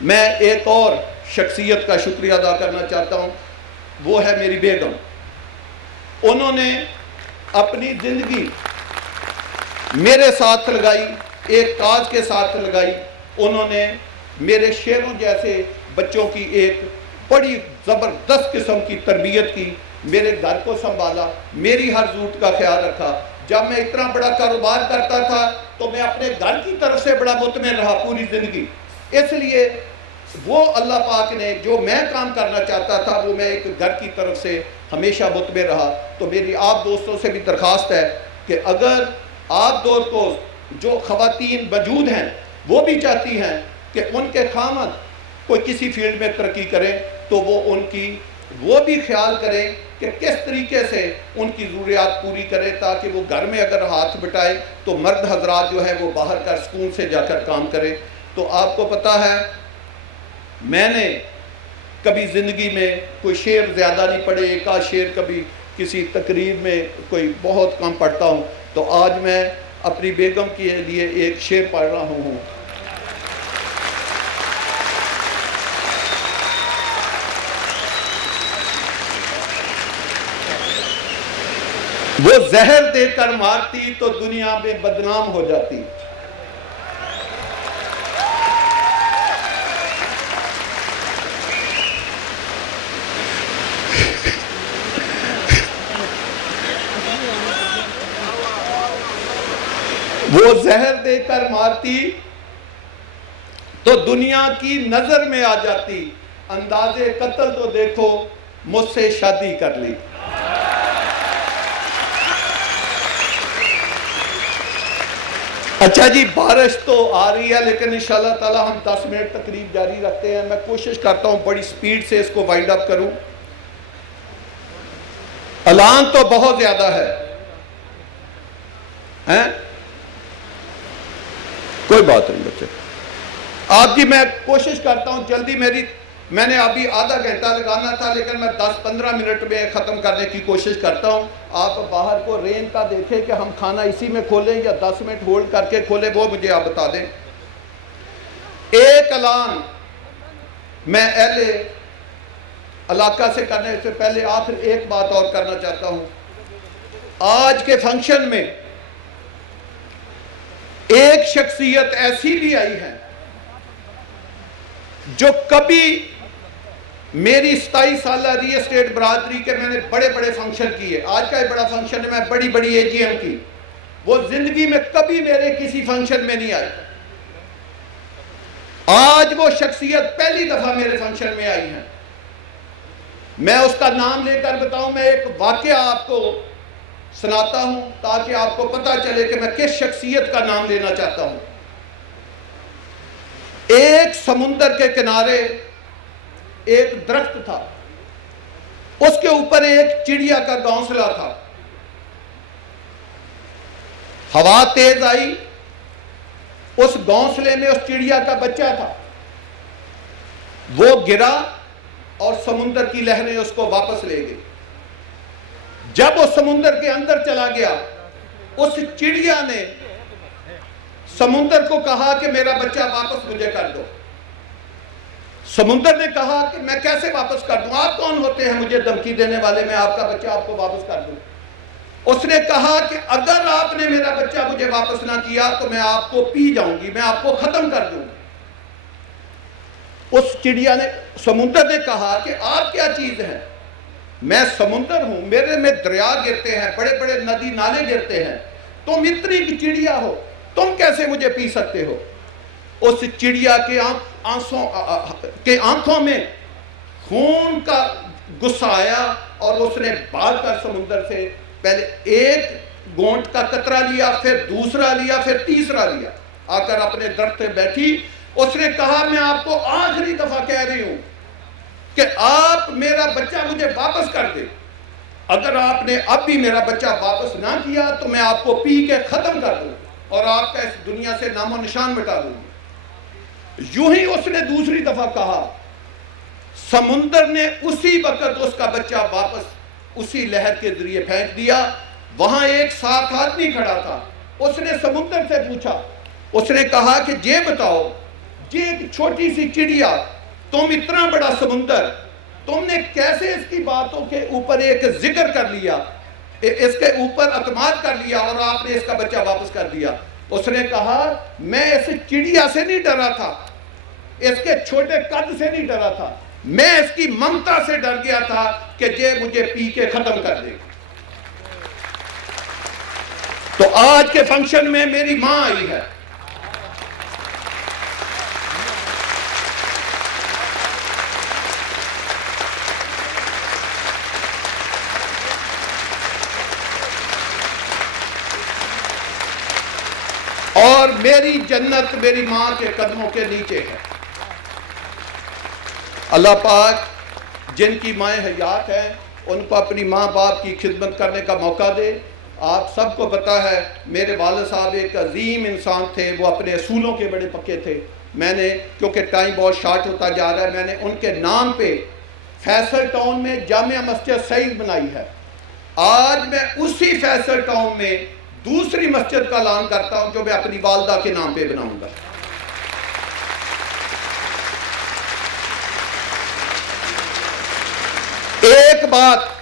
मैं एक और शख्सियत का शुक्रिया अदा करना चाहता हूँ, वो है मेरी बेगम। उन्होंने अपनी ज़िंदगी मेरे साथ लगाई, एक काज के साथ लगाई। उन्होंने मेरे शेरों जैसे बच्चों की एक बड़ी ज़बरदस्त किस्म की तरबियत की, मेरे घर को संभाला, मेरी हर ज़रूरत का ख्याल रखा। जब मैं इतना बड़ा कारोबार करता था तो मैं अपने घर की तरफ से बड़ा मुतमिन रहा पूरी ज़िंदगी। इसलिए वो अल्लाह पाक ने जो मैं काम करना चाहता था वो मैं एक घर की तरफ से हमेशा मुतमिन रहा। तो मेरी आप दोस्तों से भी दरख्वास्त है कि अगर आप दोस्त जो ख़वातीन मौजूद हैं वो भी चाहती हैं कि उनके खामद कोई किसी फील्ड में तरक्की करें, तो वो उनकी वो भी ख्याल करें कि किस तरीके से उनकी ज़रूरियात पूरी करें, ताकि वो घर में अगर हाथ बटाए तो मर्द हजरात जो है वो बाहर का सुकून से जाकर काम करें। तो आपको पता है मैंने कभी ज़िंदगी में कोई शेर ज़्यादा नहीं पढ़े, एक आध शेर कभी किसी तकरीर में कोई बहुत कम पढ़ता हूँ। तो आज मैं अपनी बेगम के लिए एक शेर पढ़ रहा हूँ। वो जहर देकर मारती तो दुनिया में बदनाम हो जाती। वो जहर देकर मारती तो दुनिया की नजर में आ जाती, अंदाजे कत्ल तो देखो मुझसे शादी कर ली। अच्छा जी, बारिश तो आ रही है लेकिन इंशाल्लाह ताला हम 10 मिनट तकरीब जारी रखते हैं। मैं कोशिश करता हूं बड़ी स्पीड से इसको वाइंड अप करूं। ऐलान तो बहुत ज्यादा है, हैं? कोई बात नहीं बच्चे, आप जी मैं कोशिश करता हूं जल्दी। मैंने अभी आधा घंटा लगाना था लेकिन मैं 10-15 मिनट में ख़त्म करने की कोशिश करता हूं। आप बाहर को रेंज का देखें कि हम खाना इसी में खोलें या 10 मिनट होल्ड करके खोलें, वो मुझे आप बता दें। एक ऐलान मैं अहले इलाका से करने से पहले आखिर एक बात और करना चाहता हूं। आज के फंक्शन में एक शख्सियत ऐसी भी आई है जो कभी मेरी 27 साल रियल एस्टेट बरादरी के मैंने बड़े बड़े फंक्शन किए। आज का एक बड़ा फंक्शन है, मैं बड़ी बड़ी एजीएम की, वो जिंदगी में कभी मेरे किसी फंक्शन में नहीं आई। आज वो शख्सियत पहली दफा मेरे फंक्शन में आई है। मैं उसका नाम लेकर बताऊं, मैं एक वाकया आपको सुनाता हूं ताकि आपको पता चले कि मैं किस शख्सियत का नाम लेना चाहता हूं। एक समुंदर के किनारे एक दरख्त था, उसके ऊपर एक चिड़िया का घोंसला था। हवा तेज आई, उस घोंसले में उस चिड़िया का बच्चा था, वो गिरा और समुंदर की लहरें उसको वापस ले गई। जब वो समुंदर के अंदर चला गया, उस चिड़िया ने समुंदर को कहा कि मेरा बच्चा वापस मुझे कर दो। समुंदर ने कहा कि मैं कैसे वापस कर दूं, आप कौन होते हैं मुझे धमकी देने वाले, मैं आपका बच्चा आपको वापस कर दूं। उसने कहा कि अगर आपने मेरा बच्चा मुझे वापस ना किया तो मैं आपको पी जाऊंगी, मैं आपको खत्म कर दूंगी। उस चिड़िया ने, समुंदर ने कहा कि आप क्या चीज हैं, मैं समुंदर हूं, मेरे में दरिया गिरते हैं, बड़े बड़े नदी नाले गिरते हैं, तुम इतनी की चिड़िया हो, तुम कैसे मुझे पी सकते हो। उस चिड़िया के आंखों में खून का गुस्सा आया और उसने भागकर समुंदर से पहले एक गोंट का कतरा लिया, फिर दूसरा लिया, फिर तीसरा लिया, आकर अपने दरख्त पे बैठी। उसने कहा मैं आपको आखिरी दफा कह रही हूं कि आप मेरा बच्चा मुझे वापस कर दे। अगर आपने अब भी मेरा बच्चा वापस ना किया तो मैं आपको पी के खत्म कर दूंगा और आपका इस दुनिया से नामो निशान मिटा दूंगा। यूं ही उसने दूसरी दफा कहा, समुंदर ने उसी वक्त उसका बच्चा वापस उसी लहर के जरिए फेंक दिया। वहां एक साथ आदमी खड़ा था, उसने समुंदर से पूछा, उसने कहा कि ये बताओ ये एक छोटी सी चिड़िया, तुम इतना बड़ा समुंदर, तुमने कैसे इसकी बातों के ऊपर एक जिक्र कर लिया, इसके ऊपर अतमाद कर लिया और आपने इसका बच्चा वापस कर दिया। उसने कहा मैं इस चिड़िया से नहीं डरा था, इसके छोटे कद से नहीं डरा था, मैं इसकी ममता से डर गया था कि ये मुझे पी के खत्म कर देगी। तो आज के फंक्शन में मेरी मां आई है, और मेरी जन्नत मेरी मां के कदमों के नीचे है। अल्लाह पाक जिनकी माएँ हयात हैं उनको अपनी माँ बाप की खिदमत करने का मौका दे। आप सबको पता है मेरे वालिद साहब एक अजीम इंसान थे, वो अपने असूलों के बड़े पक्के थे। मैंने, क्योंकि टाइम बहुत शार्ट होता जा रहा है, मैंने उनके नाम पे फैसल टाउन में जामिया मस्जिद सईद बनाई है। आज मैं उसी फैसल टाउन में दूसरी मस्जिद का ऐलान करता हूं जो मैं अपनी वालदा के नाम पे बनाऊंगा। एक बात